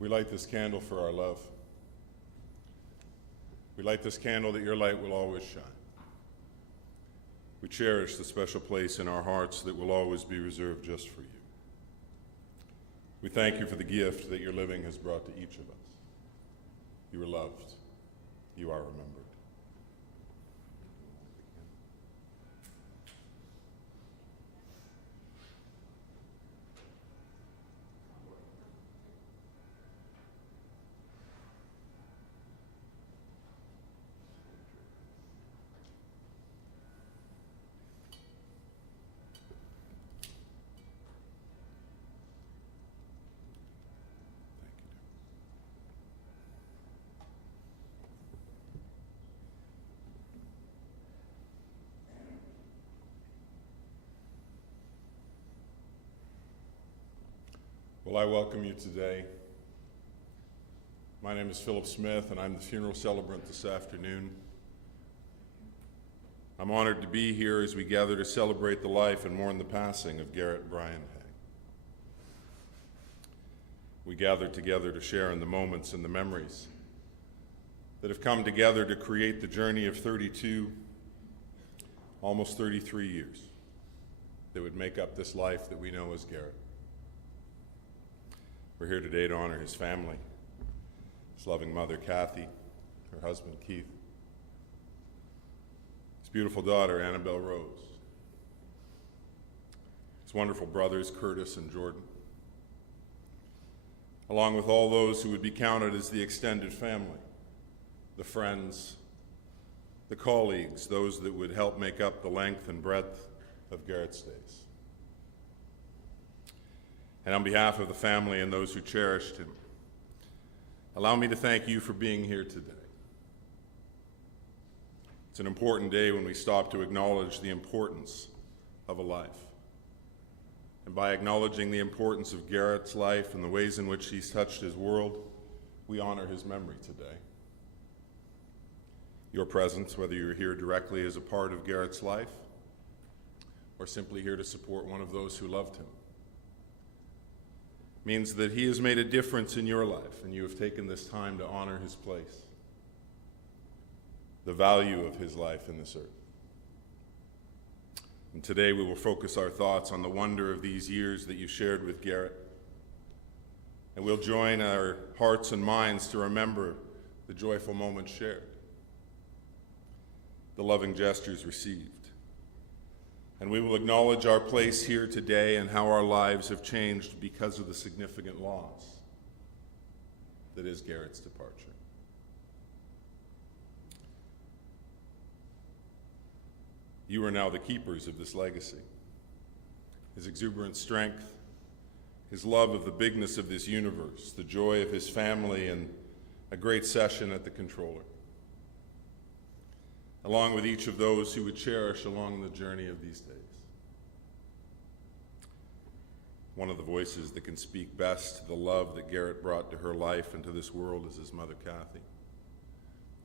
We light this candle for our love. We light this candle that your light will always shine. We cherish the special place in our hearts that will always be reserved just for you. We thank you for the gift that your living has brought to each of us. You are loved. You are remembered. Well, I welcome you today. My name is Philip Smith, and I'm the funeral celebrant this afternoon. I'm honored to be here as we gather to celebrate the life and mourn the passing of Garet Brian Hay. We gather together to share in the moments and the memories that have come together to create the journey of 32, almost 33 years that would make up this life that we know as Garet. We're here today to honor his family, his loving mother, Kathy, her husband, Keith, his beautiful daughter, Annabelle Rose, his wonderful brothers, Curtis and Jordan, along with all those who would be counted as the extended family, the friends, the colleagues, those that would help make up the length and breadth of Garet's days. And on behalf of the family and those who cherished him, allow me to thank you for being here today. It's an important day when we stop to acknowledge the importance of a life. And by acknowledging the importance of Garet's life and the ways in which he's touched his world, we honor his memory today. Your presence, whether you're here directly as a part of Garet's life or simply here to support one of those who loved him, means that he has made a difference in your life, and you have taken this time to honor his place, the value of his life in this earth. And today we will focus our thoughts on the wonder of these years that you shared with Garet, and we'll join our hearts and minds to remember the joyful moments shared, the loving gestures received. And we will acknowledge our place here today and how our lives have changed because of the significant loss that is Garet's departure. You are now the keepers of this legacy. His exuberant strength, his love of the bigness of this universe, the joy of his family, and a great session at the controller, along with each of those who would cherish along the journey of these days. One of the voices that can speak best to the love that Garet brought to her life and to this world is his mother, Kathy.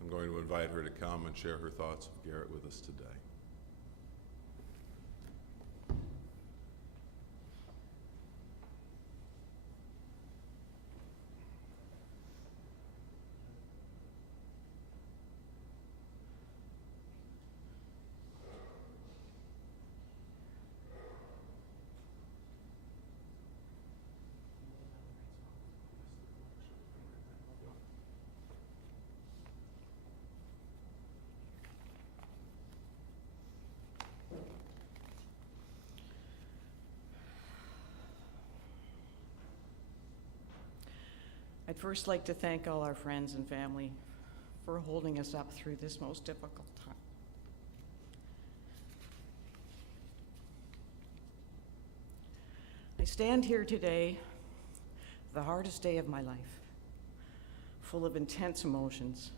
I'm going to invite her to come and share her thoughts of Garet with us today. I'd first like to thank all our friends and family for holding us up through this most difficult time. I stand here today, the hardest day of my life, full of intense emotions.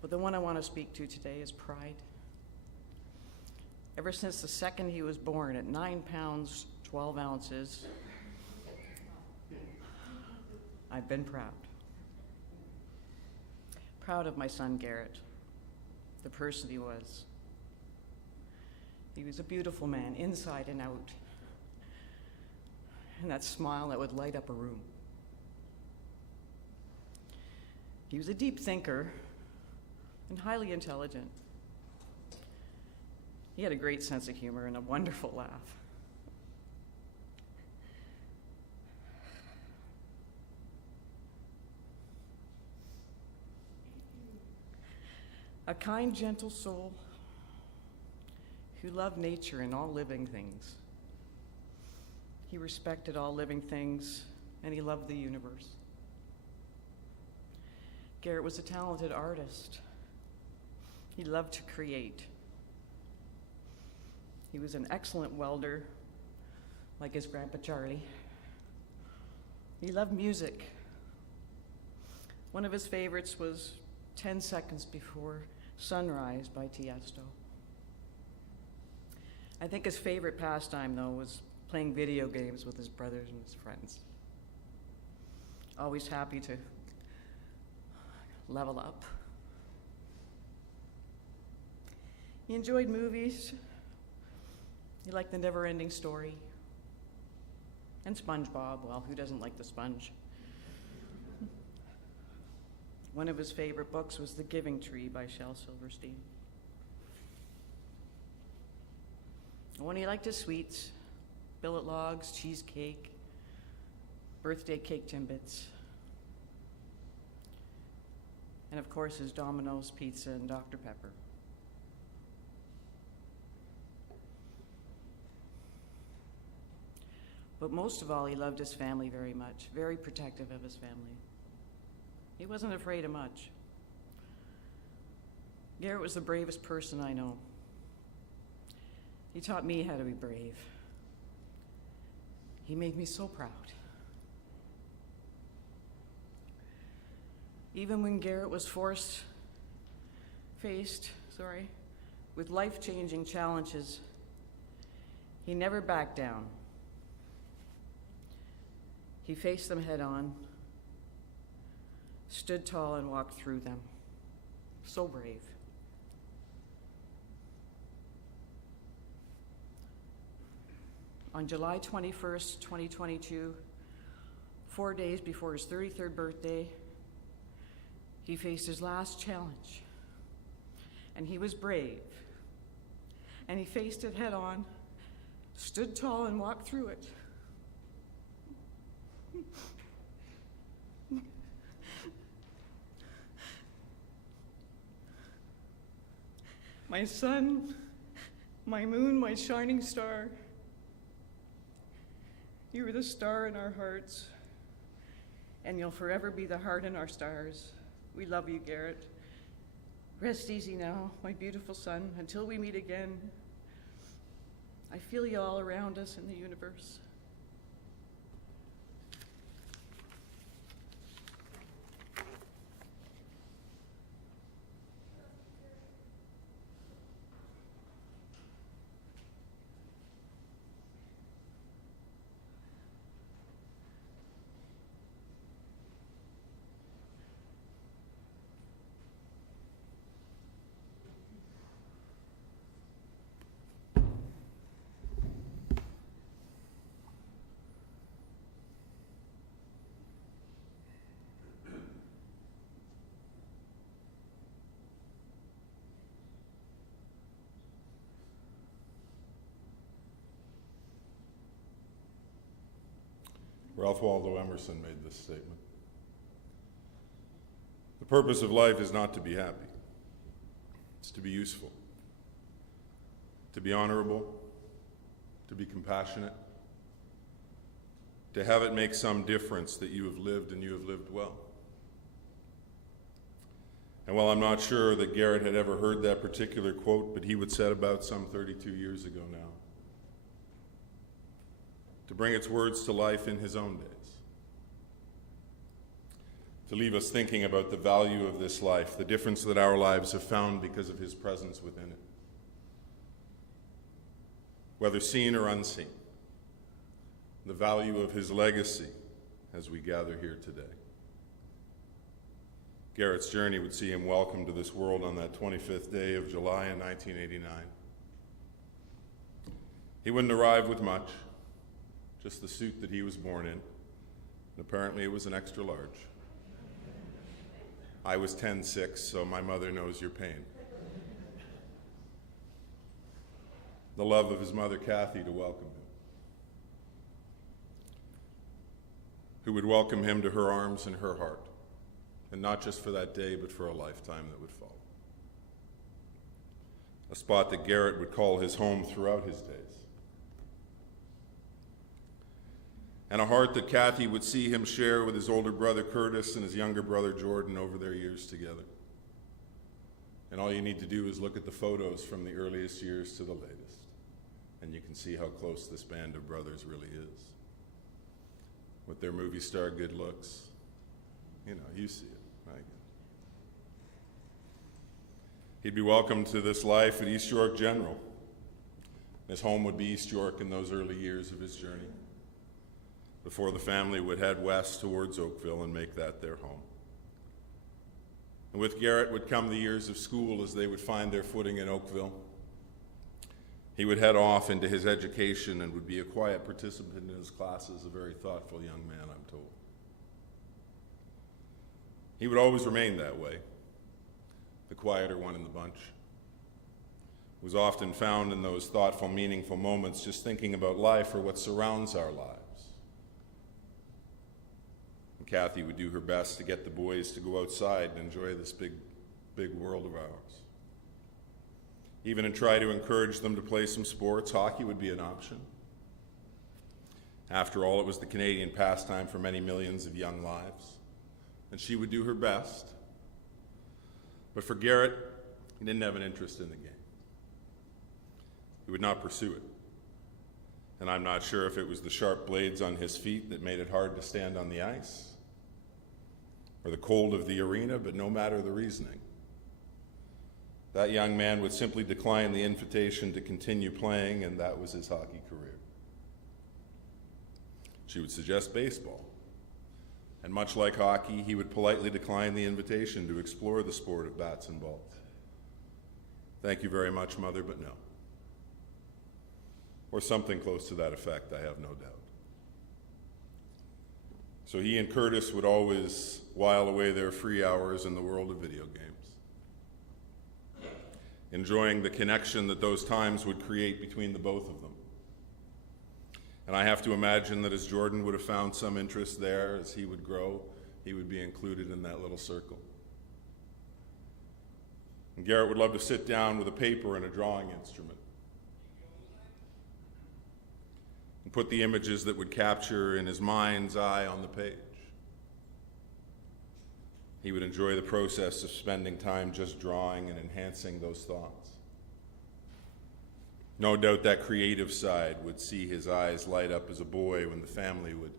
But the one I want to speak to today is pride. Ever since the second he was born at 9 pounds, 12 ounces, I've been proud. Proud of my son, Garet, the person he was. He was a beautiful man, inside and out, and that smile that would light up a room. He was a deep thinker and highly intelligent. He had a great sense of humor and a wonderful laugh. A kind, gentle soul who loved nature and all living things. He respected all living things, and he loved the universe. Garet was a talented artist. He loved to create. He was an excellent welder, like his grandpa Charlie. He loved music. One of his favorites was 10 Seconds Before Sunrise by Tiesto. I think his favorite pastime, though, was playing video games with his brothers and his friends. Always happy to level up. He enjoyed movies. He liked The Never-Ending Story. And SpongeBob. Well, who doesn't like the sponge? One of his favorite books was The Giving Tree by Shel Silverstein. And when he liked his sweets, billet logs, cheesecake, birthday cake Timbits, and of course his Domino's pizza and Dr. Pepper. But most of all, he loved his family very much, very protective of his family. He wasn't afraid of much. Garet was the bravest person I know. He taught me how to be brave. He made me so proud. Even when Garet was faced with life-changing challenges, he never backed down. He faced them head on, stood tall and walked through them. So brave. On July 21st, 2022, 4 days before his 33rd birthday, he faced his last challenge. And he was brave. And he faced it head on, stood tall and walked through it. My sun, my moon, my shining star. You were the star in our hearts, and you'll forever be the heart in our stars. We love you, Garet. Rest easy now, my beautiful son, until we meet again. I feel you all around us in the universe. Ralph Waldo Emerson made this statement. The purpose of life is not to be happy. It's to be useful, to be honorable, to be compassionate, to have it make some difference that you have lived and you have lived well. And while I'm not sure that Garet had ever heard that particular quote, but he would set about some 32 years ago now, to bring its words to life in his own days, to leave us thinking about the value of this life, the difference that our lives have found because of his presence within it, whether seen or unseen, the value of his legacy as we gather here today. Garet's journey would see him welcomed to this world on that 25th day of July in 1989. He wouldn't arrive with much, just the suit that he was born in, and apparently it was an extra large. I was 10-6, so my mother knows your pain. The love of his mother, Kathy, to welcome him, who would welcome him to her arms and her heart, and not just for that day, but for a lifetime that would follow. A spot that Garet would call his home throughout his days. And a heart that Kathy would see him share with his older brother Curtis and his younger brother Jordan over their years together. And all you need to do is look at the photos from the earliest years to the latest, and you can see how close this band of brothers really is. With their movie star good looks. You know, you see it. Right? He'd be welcomed to this life at East York General. His home would be East York in those early years of his journey, before the family would head west towards Oakville and make that their home. And with Garet would come the years of school as they would find their footing in Oakville. He would head off into his education and would be a quiet participant in his classes, a very thoughtful young man, I'm told. He would always remain that way, the quieter one in the bunch. Was often found in those thoughtful, meaningful moments, just thinking about life or what surrounds our lives. And Kathy would do her best to get the boys to go outside and enjoy this big world of ours. Even and try to encourage them to play some sports. Hockey would be an option. After all, it was the Canadian pastime for many millions of young lives, and she would do her best. But for Garet, he didn't have an interest in the game. He would not pursue it. And I'm not sure if it was the sharp blades on his feet that made it hard to stand on the ice, or the cold of the arena, but no matter the reasoning, that young man would simply decline the invitation to continue playing, and that was his hockey career. She would suggest baseball. And much like hockey, he would politely decline the invitation to explore the sport of bats and balls. Thank you very much, Mother, but no. Or something close to that effect, I have no doubt. So he and Curtis would always while away their free hours in the world of video games, enjoying the connection that those times would create between the both of them. And I have to imagine that as Jordan would have found some interest there, as he would grow, he would be included in that little circle. And Garet would love to sit down with a paper and a drawing instrument and put the images that would capture in his mind's eye on the page. He would enjoy the process of spending time just drawing and enhancing those thoughts. No doubt that creative side would see his eyes light up as a boy when the family would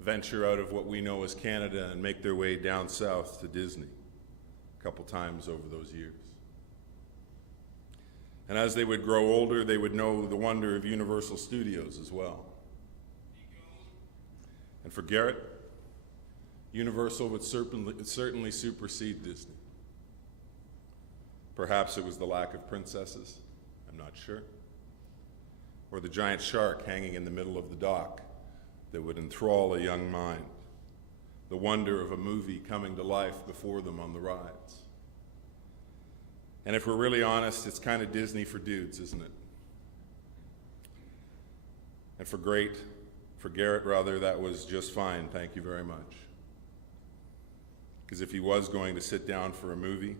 venture out of what we know as Canada and make their way down south to Disney a couple times over those years. And as they would grow older, they would know the wonder of Universal Studios as well. And for Garet, Universal would certainly supersede Disney. Perhaps it was the lack of princesses, I'm not sure, or the giant shark hanging in the middle of the dock that would enthrall a young mind, the wonder of a movie coming to life before them on the rides. And if we're really honest, it's kind of Disney for dudes, isn't it? And for Garet, rather, that was just fine, thank you very much. Because if he was going to sit down for a movie,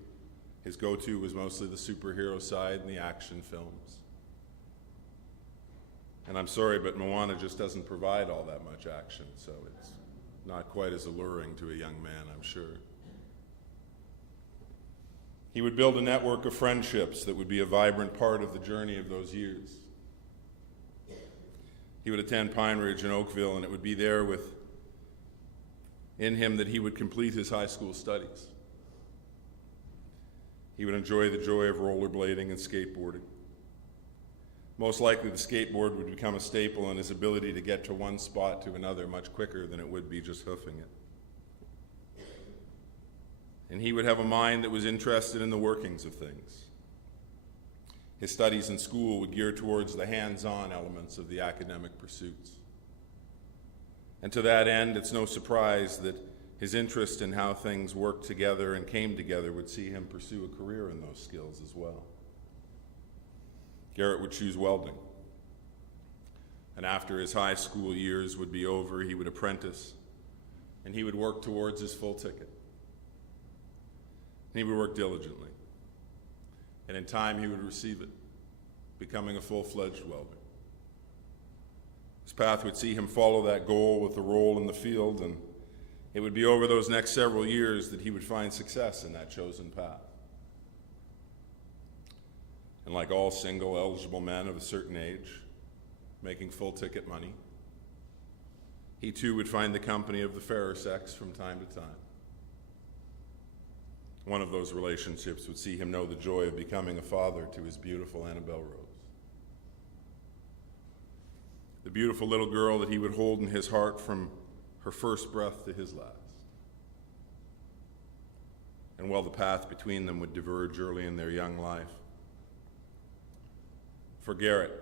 his go-to was mostly the superhero side and the action films. And I'm sorry, but Moana just doesn't provide all that much action, so it's not quite as alluring to a young man, I'm sure. He would build a network of friendships that would be a vibrant part of the journey of those years. He would attend Pine Ridge in Oakville, and it would be there in him that he would complete his high school studies. He would enjoy the joy of rollerblading and skateboarding. Most likely the skateboard would become a staple in his ability to get to one spot to another much quicker than it would be just hoofing it. And he would have a mind that was interested in the workings of things. His studies in school would gear towards the hands-on elements of the academic pursuits. And to that end, it's no surprise that his interest in how things worked together and came together would see him pursue a career in those skills as well. Garet would choose welding. And after his high school years would be over, he would apprentice, and he would work towards his full ticket. And he would work diligently. And in time, he would receive it, becoming a full-fledged welder. His path would see him follow that goal with a role in the field, and it would be over those next several years that he would find success in that chosen path. And like all single, eligible men of a certain age, making full-ticket money, he too would find the company of the fairer sex from time to time. One of those relationships would see him know the joy of becoming a father to his beautiful Annabelle Rose. The beautiful little girl that he would hold in his heart from her first breath to his last. And while the path between them would diverge early in their young life, for Garet,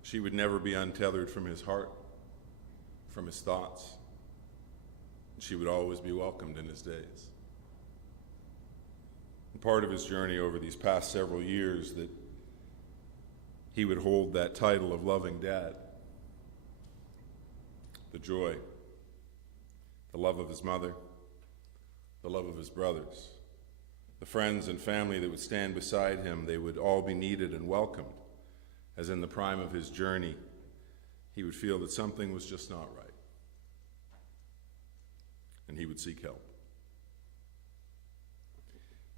she would never be untethered from his heart, from his thoughts. She would always be welcomed in his days. And part of his journey over these past several years that he would hold that title of loving dad. The joy, the love of his mother, the love of his brothers, the friends and family that would stand beside him, they would all be needed and welcomed, as in the prime of his journey, he would feel that something was just not right, and he would seek help.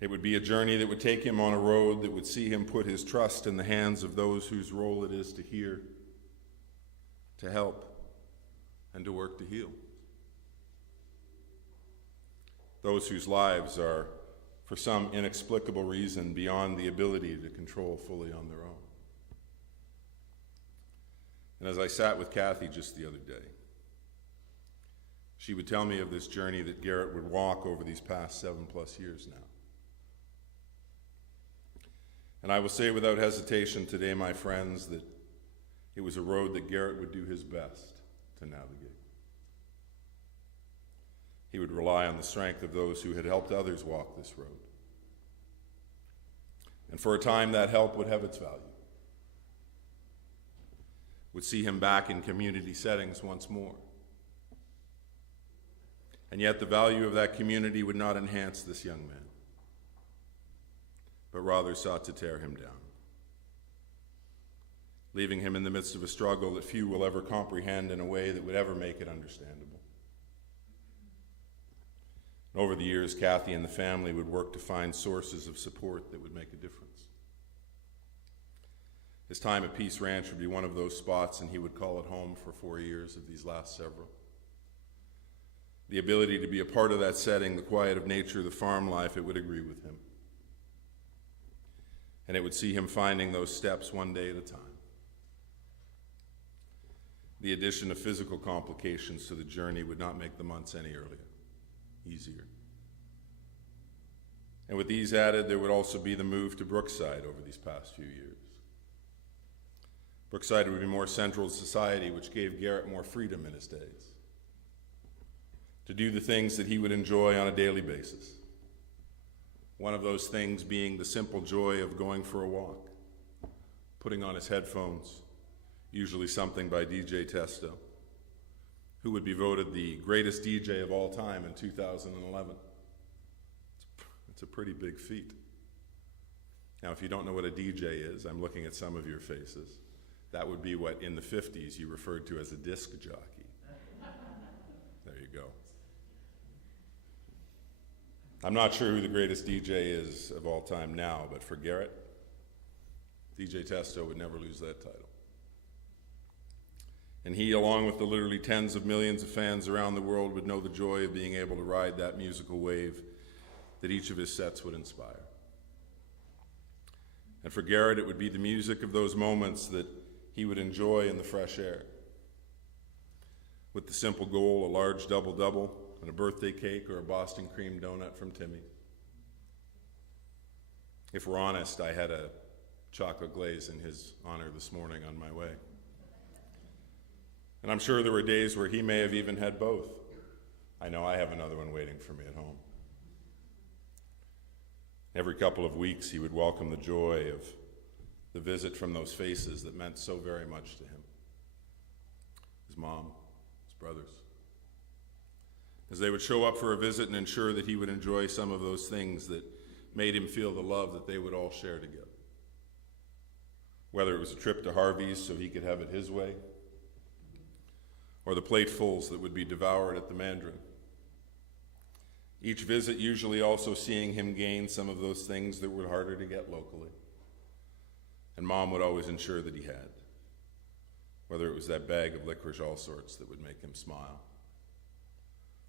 It would be a journey that would take him on a road that would see him put his trust in the hands of those whose role it is to hear, to help, and to work to heal. Those whose lives are, for some inexplicable reason, beyond the ability to control fully on their own. And as I sat with Kathy just the other day, she would tell me of this journey that Garet would walk over these past 7+ years now. And I will say without hesitation today, my friends, that it was a road that Garet would do his best to navigate. He would rely on the strength of those who had helped others walk this road. And for a time, that help would have its value. Would see him back in community settings once more. And yet the value of that community would not enhance this young man, but rather sought to tear him down, leaving him in the midst of a struggle that few will ever comprehend in a way that would ever make it understandable. And over the years, Kathy and the family would work to find sources of support that would make a difference. His time at Peace Ranch would be one of those spots, and he would call it home for 4 years of these last several. The ability to be a part of that setting, the quiet of nature, the farm life, it would agree with him. And it would see him finding those steps one day at a time. The addition of physical complications to the journey would not make the months any easier. And with these added, there would also be the move to Brookside over these past few years. Brookside would be more central to society, which gave Garet more freedom in his days to do the things that he would enjoy on a daily basis. One of those things being the simple joy of going for a walk, putting on his headphones, usually something by DJ Testo, who would be voted the greatest DJ of all time in 2011. It's a pretty big feat. Now, if you don't know what a DJ is, I'm looking at some of your faces. That would be what in the 50s you referred to as a disc jockey. There you go. I'm not sure who the greatest DJ is of all time now, but for Garet, DJ Testo would never lose that title. And he, along with the literally tens of millions of fans around the world, would know the joy of being able to ride that musical wave that each of his sets would inspire. And for Garet, it would be the music of those moments that he would enjoy in the fresh air, with the simple goal, a large double-double, and a birthday cake or a Boston cream donut from Timmy. If we're honest, I had a chocolate glaze in his honor this morning on my way. And I'm sure there were days where he may have even had both, I know I have another one waiting for me at home. Every couple of weeks, he would welcome the joy of the visit from those faces that meant so very much to him. His mom, his brothers. As they would show up for a visit and ensure that he would enjoy some of those things that made him feel the love that they would all share together. Whether it was a trip to Harvey's so he could have it his way, or the platefuls that would be devoured at the Mandarin. Each visit usually also seeing him gain some of those things that were harder to get locally. And Mom would always ensure that he had, whether it was that bag of licorice all sorts that would make him smile,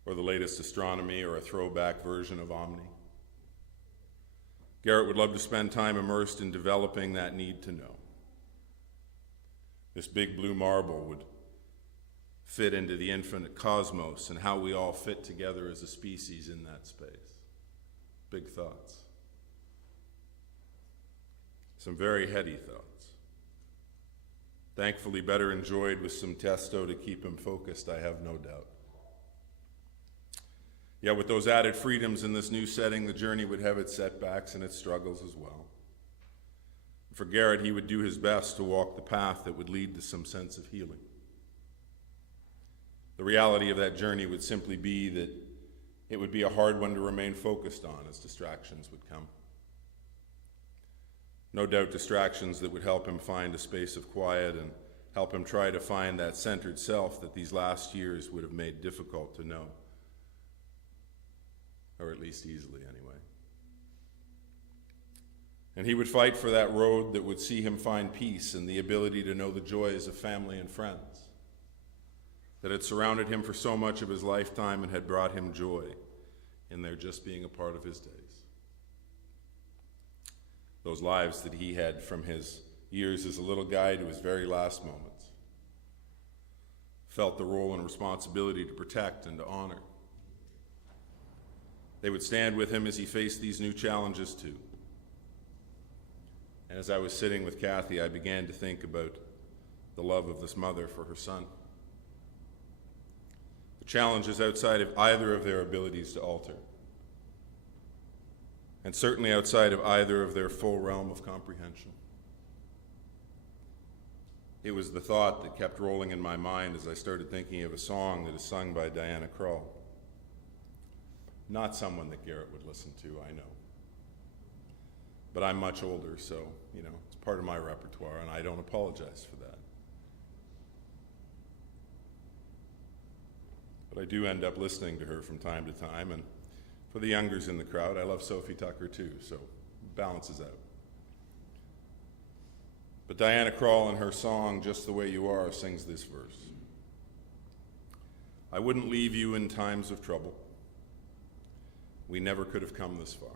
or the latest astronomy, or a throwback version of Omni. Garet would love to spend time immersed in developing that need to know. This big blue marble would fit into the infinite cosmos and how we all fit together as a species in that space. Big thoughts. Some very heady thoughts. Thankfully better enjoyed with some testo to keep him focused, I have no doubt. Yet with those added freedoms in this new setting, the journey would have its setbacks and its struggles as well. For Garet, he would do his best to walk the path that would lead to some sense of healing. The reality of that journey would simply be that it would be a hard one to remain focused on as distractions would come. No doubt distractions that would help him find a space of quiet and help him try to find that centered self that these last years would have made difficult to know. Or at least easily anyway. And he would fight for that road that would see him find peace and the ability to know the joys of family and friends that had surrounded him for so much of his lifetime and had brought him joy in their just being a part of his days. Those lives that he had from his years as a little guy to his very last moments. Felt the role and responsibility to protect and to honor. They would stand with him as he faced these new challenges too. And as I was sitting with Kathy, I began to think about the love of this mother for her son. The challenges outside of either of their abilities to alter, and certainly outside of either of their full realm of comprehension. It was the thought that kept rolling in my mind as I started thinking of a song that is sung by Diana Krall. Not someone that Garet would listen to, I know. But I'm much older, so, it's part of my repertoire, and I don't apologize for that. But I do end up listening to her from time to time, and for the youngers in the crowd, I love Sophie Tucker too, so it balances out. But Diana Krall in her song, Just the Way You Are, sings this verse. I wouldn't leave you in times of trouble. We never could have come this far.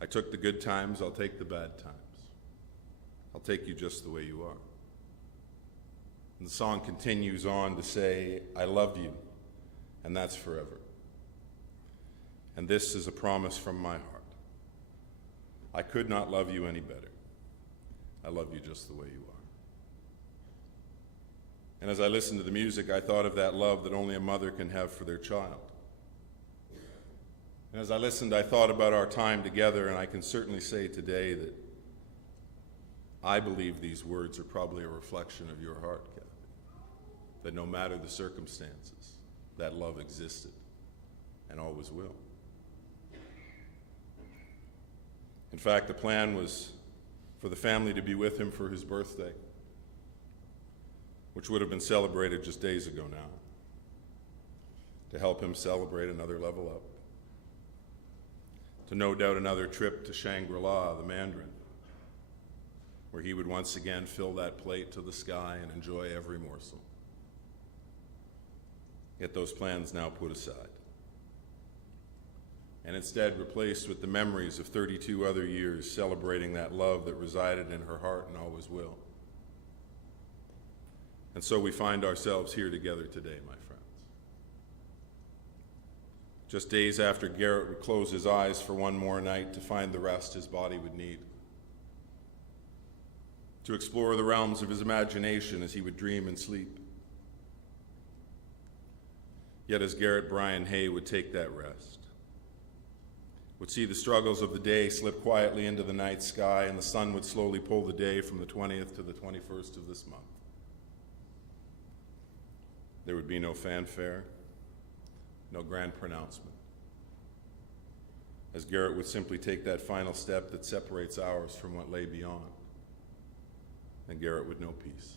I took the good times, I'll take the bad times. I'll take you just the way you are. And the song continues on to say, I love you, and that's forever. And this is a promise from my heart. I could not love you any better. I love you just the way you are. And as I listened to the music, I thought of that love that only a mother can have for their child. And as I listened, I thought about our time together, and I can certainly say today that I believe these words are probably a reflection of your heart, Kathy. That no matter the circumstances, that love existed and always will. In fact, the plan was for the family to be with him for his birthday, which would have been celebrated just days ago now, to help him celebrate another level up, to no doubt another trip to Shangri-La, the Mandarin, where he would once again fill that plate to the sky and enjoy every morsel. Yet those plans now put aside, and instead replaced with the memories of 32 other years celebrating that love that resided in her heart and always will. And so we find ourselves here together today, my friends. Just days after Garet would close his eyes for one more night to find the rest his body would need, to explore the realms of his imagination as he would dream and sleep. Yet as Garret Brian Hay would take that rest, would see the struggles of the day slip quietly into the night sky, and the sun would slowly pull the day from the 20th to the 21st of this month. There would be no fanfare, no grand pronouncement, as Garret would simply take that final step that separates ours from what lay beyond, and Garret would know peace.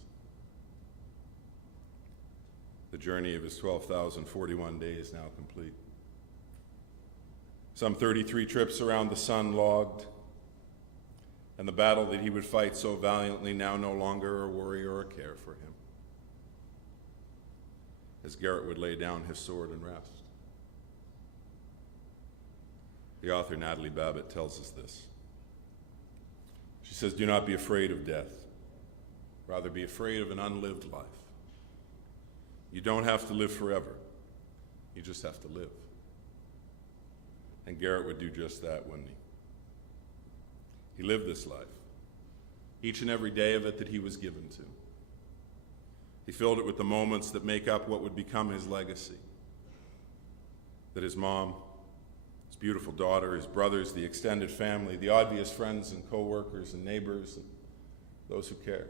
The journey of his 12,041 days now complete. Some 33 trips around the sun logged, and the battle that he would fight so valiantly now no longer a worry or a care for him, as Garret would lay down his sword and rest. The author Natalie Babbitt tells us this. She says, "Do not be afraid of death. Rather be afraid of an unlived life. You don't have to live forever. You just have to live." And Garret would do just that, wouldn't he? He lived this life, each and every day of it that he was given to. He filled it with the moments that make up what would become his legacy. That his mom, his beautiful daughter, his brothers, the extended family, the obvious friends and co-workers and neighbors, and those who care,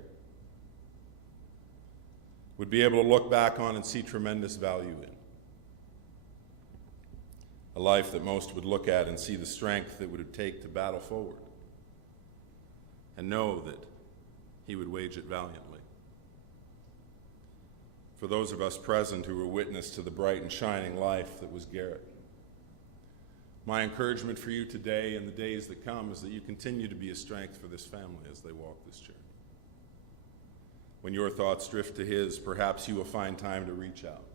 would be able to look back on and see tremendous value in. A life that most would look at and see the strength that it would take to battle forward, and know that he would wage it valiantly. For those of us present who were witness to the bright and shining life that was Garret, my encouragement for you today and the days that come is that you continue to be a strength for this family as they walk this journey. When your thoughts drift to his, perhaps you will find time to reach out,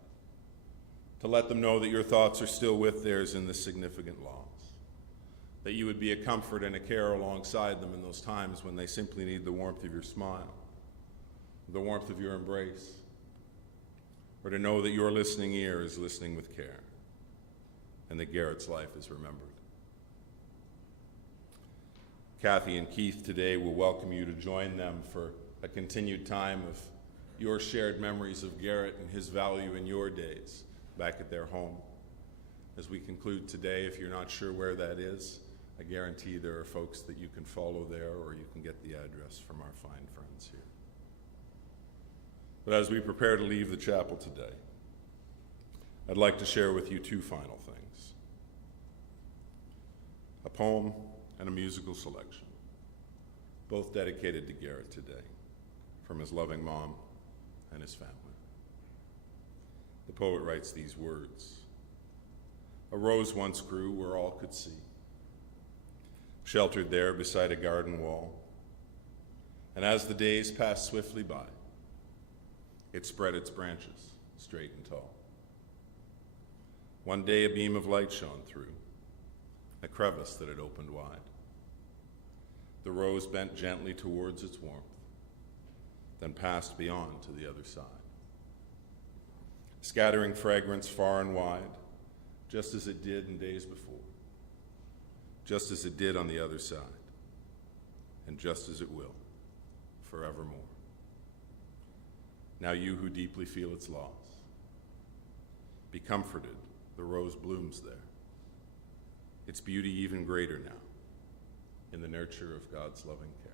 to let them know that your thoughts are still with theirs in this significant loss, that you would be a comfort and a care alongside them in those times when they simply need the warmth of your smile, the warmth of your embrace, or to know that your listening ear is listening with care, and that Garret's life is remembered. Kathy and Keith today will welcome you to join them for a continued time of your shared memories of Garret and his value in your days back at their home. As we conclude today, if you're not sure where that is, I guarantee there are folks that you can follow there, or you can get the address from our fine friends here. But as we prepare to leave the chapel today, I'd like to share with you two final things: a poem and a musical selection, both dedicated to Garret today, from his loving mom and his family. The poet writes these words: "A rose once grew where all could see, sheltered there beside a garden wall, and as the days passed swiftly by, it spread its branches straight and tall. One day a beam of light shone through a crevice that had opened wide. The rose bent gently towards its warmth, then passed beyond to the other side, scattering fragrance far and wide, just as it did in days before, just as it did on the other side, and just as it will forevermore. Now you who deeply feel its loss, be comforted, the rose blooms there, its beauty even greater now, in the nurture of God's loving care."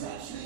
touch me.